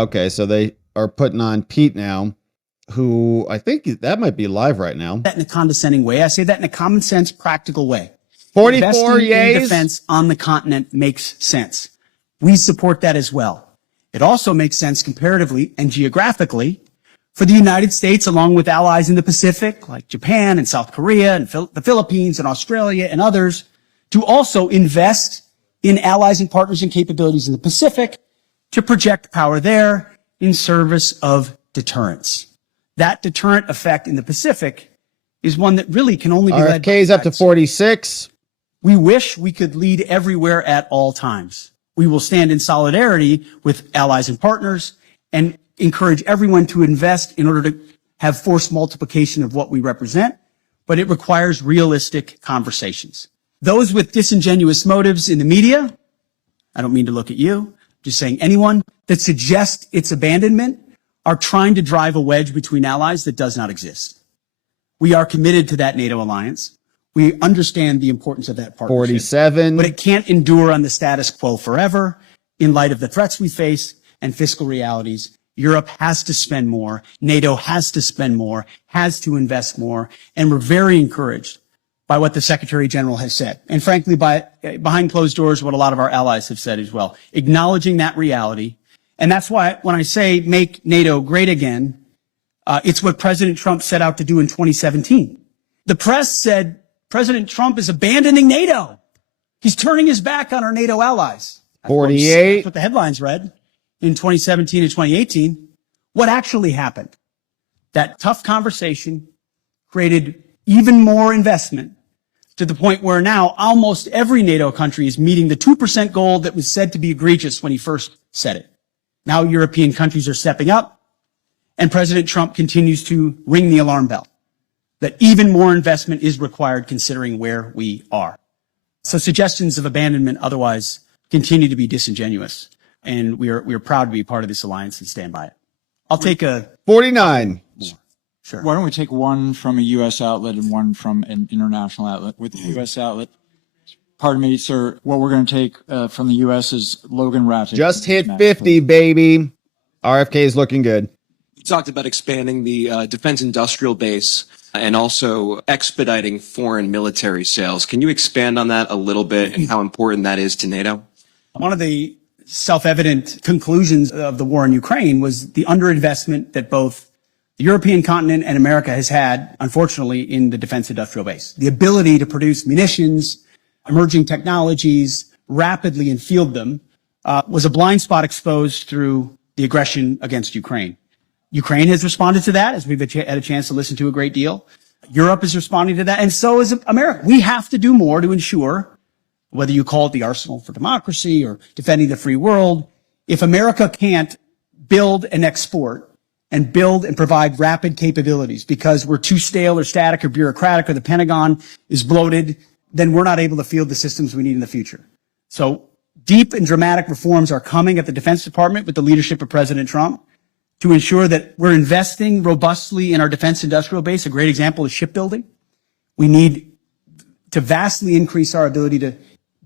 Okay, so they are putting on Pete now, who I think that might be live right now. That in a condescending way. I say that in a common sense, practical way. 44 Investing yays. in defense on the continent makes sense. We support that as well. It also makes sense comparatively and geographically for the United States, along with allies in the Pacific, like Japan and South Korea and the Philippines and Australia and others, to also invest in allies and partners and capabilities in the Pacific to project power there in service of deterrence. That deterrent effect in the Pacific is one that really can only be led by RFK's up to 46. We wish we could lead everywhere at all times. We will stand in solidarity with allies and partners and encourage everyone to invest in order to have force multiplication of what we represent, but it requires realistic conversations. Those with disingenuous motives in the media, I don't mean to look at you, just saying anyone that suggests its abandonment are trying to drive a wedge between allies that does not exist. We are committed to that NATO alliance. We understand the importance of that partnership. 47. But it can't endure on the status quo forever. In light of the threats we face and fiscal realities, Europe has to spend more. NATO has to spend more, has to invest more. And we're very encouraged by what the Secretary General has said. And frankly, by behind closed doors, what a lot of our allies have said as well, acknowledging that reality. And that's why when I say make NATO great again, it's what President Trump set out to do in 2017. The press said President Trump is abandoning NATO. He's turning his back on our NATO allies. 48. That's what the headlines read in 2017 and 2018. What actually happened? That tough conversation created even more investment to the point where now almost every NATO country is meeting the 2% goal that was said to be egregious when he first said it. Now European countries are stepping up, and President Trump continues to ring the alarm bell that even more investment is required considering where we are. So suggestions of abandonment otherwise continue to be disingenuous, and we are proud to be part of this alliance and stand by it. I'll take a 49. Sure. Why don't we take one from a U.S. outlet and one from an international outlet? With the U.S. outlet, pardon me, sir, what we're going to take from the U.S. is Logan Rattick. Just hit 50, baby. RFK is looking good. You talked about expanding the defense industrial base and also expediting foreign military sales. Can you expand on that a little bit and how important that is to NATO? One of the self-evident conclusions of the war in Ukraine was the underinvestment that both the European continent and America has had, unfortunately, in the defense industrial base. The ability to produce munitions, emerging technologies, rapidly and field them, was a blind spot exposed through the aggression against Ukraine. Ukraine has responded to that, as we've had a chance to listen to a great deal. Europe is responding to that, and so is America. We have to do more to ensure, whether you call it the arsenal for democracy or defending the free world, if America can't build and export and build and provide rapid capabilities because we're too stale or static or bureaucratic or the Pentagon is bloated, then we're not able to field the systems we need in the future. So deep and dramatic reforms are coming at the Defense Department with the leadership of President Trump to ensure that we're investing robustly in our defense industrial base. A great example is shipbuilding. We need to vastly increase our ability to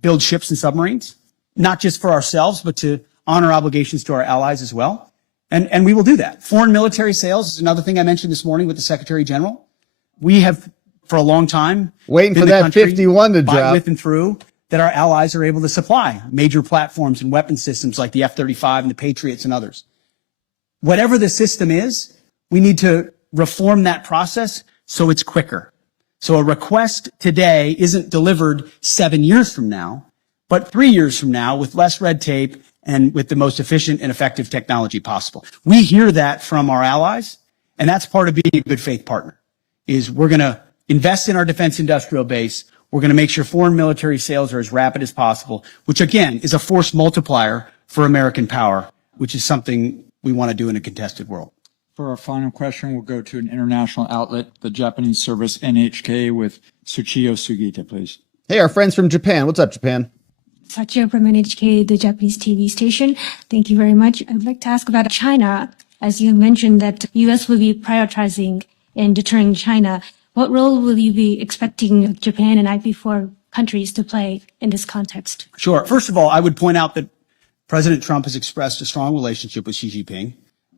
build ships and submarines, not just for ourselves, but to honor obligations to our allies as well. And we will do that. Foreign military sales is another thing I mentioned this morning with the Secretary General. We have, for a long time, waiting for that 51 to drop. With and through that our allies are able to supply major platforms and weapon systems like the F-35 and the Patriots and others. Whatever the system is, we need to reform that process so it's quicker. So a request today isn't delivered 7 years from now, but 3 years from now with less red tape and with the most efficient and effective technology possible. We hear that from our allies, and that's part of being a good faith partner, is we're going to invest in our defense industrial base. We're going to make sure foreign military sales are as rapid as possible, which again is a force multiplier for American power, which is something we want to do in a contested world. For our final question, we'll go to an international outlet, the Japanese service NHK, with Tsuchiyo Sugita, please. Hey, our friends from Japan. What's up, Japan? Sachi from NHK, the Japanese TV station. Thank you very much. I'd like to ask about China. As you mentioned that U.S. will be prioritizing and deterring China, what role will you be expecting Japan and IP4 countries to play in this context? Sure. First of all, I would point out that President Trump has expressed a strong relationship with Xi Jinping.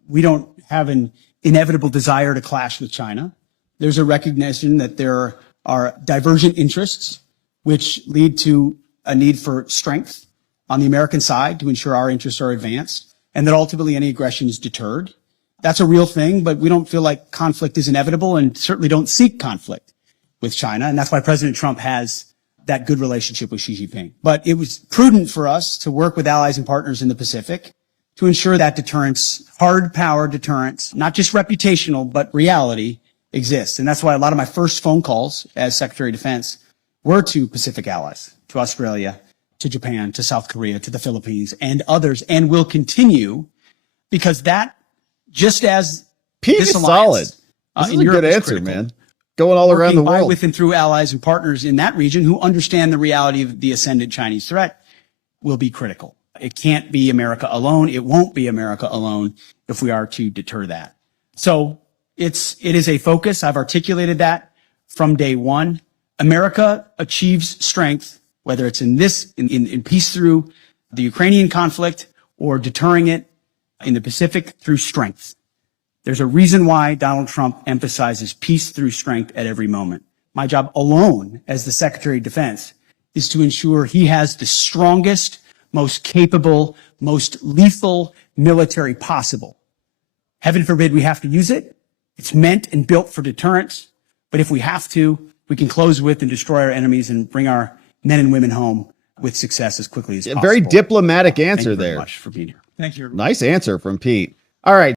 We don't have an inevitable desire to clash with China. There's a recognition that there are divergent interests which lead to a need for strength on the American side to ensure our interests are advanced, and that ultimately any aggression is deterred. That's a real thing, but we don't feel like conflict is inevitable and certainly don't seek conflict with China. And that's why President Trump has that good relationship with Xi Jinping. But it was prudent for us to work with allies and partners in the Pacific to ensure that deterrence, hard power deterrence, not just reputational, but reality exists. And that's why a lot of my first phone calls as Secretary of Defense were to Pacific allies, to Australia, to Japan, to South Korea, to the Philippines, and others, and will continue, because that, just as Pete this is alliance, solid. This is in a Europe good answer, critical. man. Going all around the Working by, world. with, and through allies and partners in that region who understand the reality of the ascendant Chinese threat will be critical. It can't be America alone. It won't be America alone if we are to deter that. So it is a focus. I've articulated that from day one. America achieves strength, whether it's in peace through the Ukrainian conflict or deterring it in the Pacific through strength. There's a reason why Donald Trump emphasizes peace through strength at every moment. My job alone as the Secretary of Defense is to ensure he has the strongest, most capable, most lethal military possible. Heaven forbid we have to use it. It's meant and built for deterrence. But if we have to, we can close with and destroy our enemies and bring our men and women home with success as quickly as possible. Very diplomatic Thank answer you very there. much for being here. Thank you. Nice answer from Pete. All right.